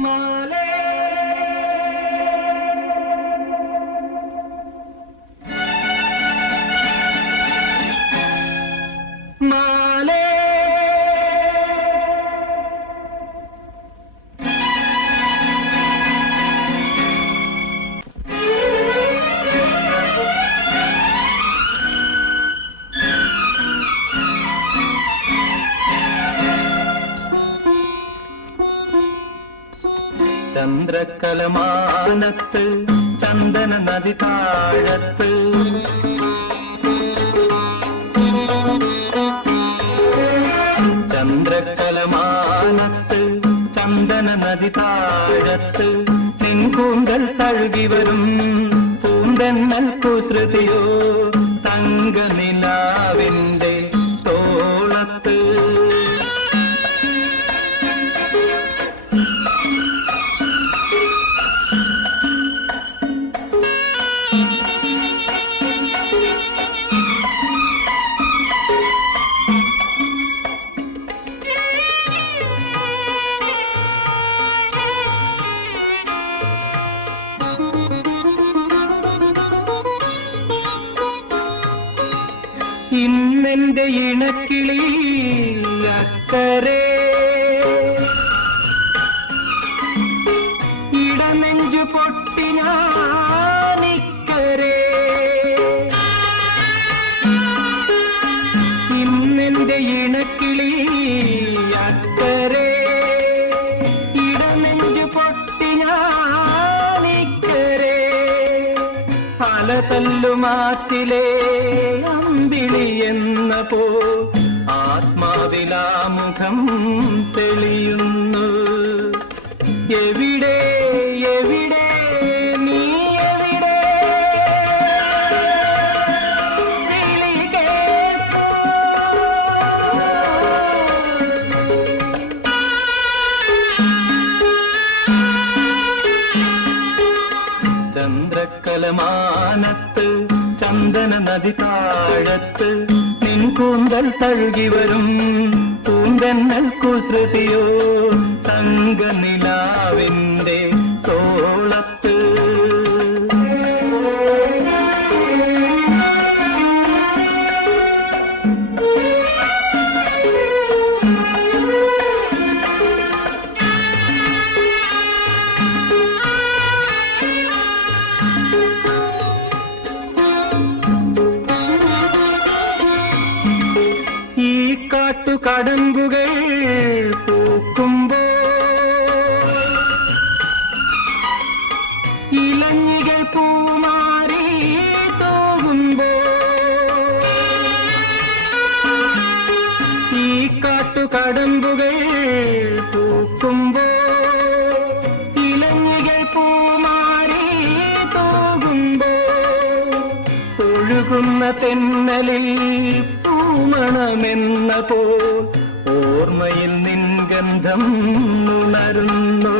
No. ചന്ദ്രക്കലമാനത്ത് ചന്ദന നദി താഴത്ത്. ചന്ദ്രക്കലമാനത്ത് ചന്ദന നദി താഴത്ത് നിൻകൂന്തൽ തഴുകി വരും പൂന്തന്നൽ കുസൃതിയോ തങ്ക ഇന്നെന്റെ ഇണക്കിളി അക്കരേ. ഇടനെഞ്ചു പൊട്ടി പല തല്ലുമാറ്റിലെ അമ്പിളി എന്ന പോ ആത്മാവിലാമുഖം തെളിയുന്നു. എവിടെ ചന്ദ്രക്കലമാനത്ത് ചന്ദന നദി താഴത്ത് നിൻ കൂന്തൽ തഴുകി വരും. പൂന്തന്നൽ കുസൃതിയോ തങ്ക നിലാവിന്റെ ഈ കാട്ടുകടമ്പുകൾ പൂക്കുമ്പോ. ഇലഞ്ഞികൾ പൂമാറി തോകുമ്പോ ഈ കാട്ടുകടമ്പുകൾ പൂക്കുമ്പോ. ഇലഞ്ഞികൾ പൂമാരി തോകുമ്പോ ഒഴുകുന്ന തെന്നലിൽ പൂമണമെന്ന പോ ഓർമ്മയിൽ നിൻ ഗന്ധം ഉണരുന്നു